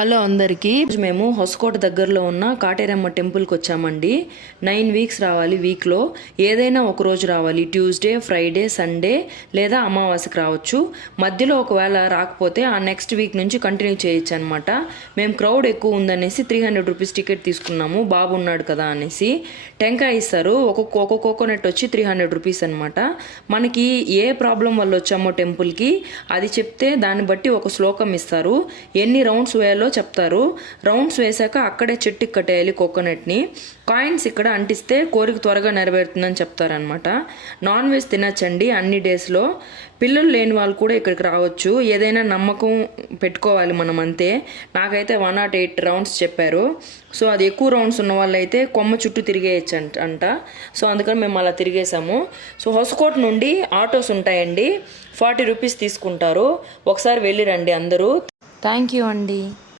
Hello అందరికీ, మేము హొసకోట దగ్గరలో ఉన్న కాటేరమ్మ టెంపుల్కి వచ్చామండి. 9 వీక్స్ రావాలి. వీక్లో ఏదైనా ఒక రోజు రావాలి. ట్యూస్డే, ఫ్రైడే, సండే లేదా అమావాస్యకి రావచ్చు. మధ్యలో ఒకవేళ రాకపోతే ఆ నెక్స్ట్ వీక్ నుంచి కంటిన్యూ చేయొచ్చు అనమాట. మేము క్రౌడ్ ఎక్కువ ఉందనేసి 300 రూపీస్ టికెట్ తీసుకున్నాము. బాబు ఉన్నాడు కదా అనేసి. టెంకాయ ఇస్తారు. ఒక్కొక్క కోకోనట్ వచ్చి 300 రూపీస్ అనమాట. మనకి ఏ ప్రాబ్లం వల్ల వచ్చామో టెంపుల్కి అది చెప్తే దాన్ని బట్టి ఒక శ్లోకం ఇస్తారు. ఎన్ని రౌండ్స్ వేయాలో చెప్తారు. రౌండ్స్ వేసాక అక్కడే చెట్టుకి కట్టేయాలి కోకోనట్ని. కాయిన్స్ ఇక్కడ అంటిస్తే కోరిక త్వరగా నెరవేరుతుందని చెప్తారనమాట. నాన్ వెజ్ తినచ్చండి అన్ని డేస్లో. పిల్లలు లేని వాళ్ళు కూడా ఇక్కడికి రావచ్చు. ఏదైనా నమ్మకం పెట్టుకోవాలి మనం, అంతే. నాకైతే 108 రౌండ్స్ చెప్పారు. సో అది ఎక్కువ రౌండ్స్ ఉన్న వాళ్ళు అయితే కొమ్మ చుట్టూ తిరిగేయచ్చు అంట. సో అందుకని మేము అలా తిరిగేసాము. సో హొసకోట నుండి ఆటోస్ ఉంటాయండి. 40 రూపీస్ తీసుకుంటారు. ఒకసారి వెళ్ళి రండి అందరూ. థ్యాంక్ యూ అండి.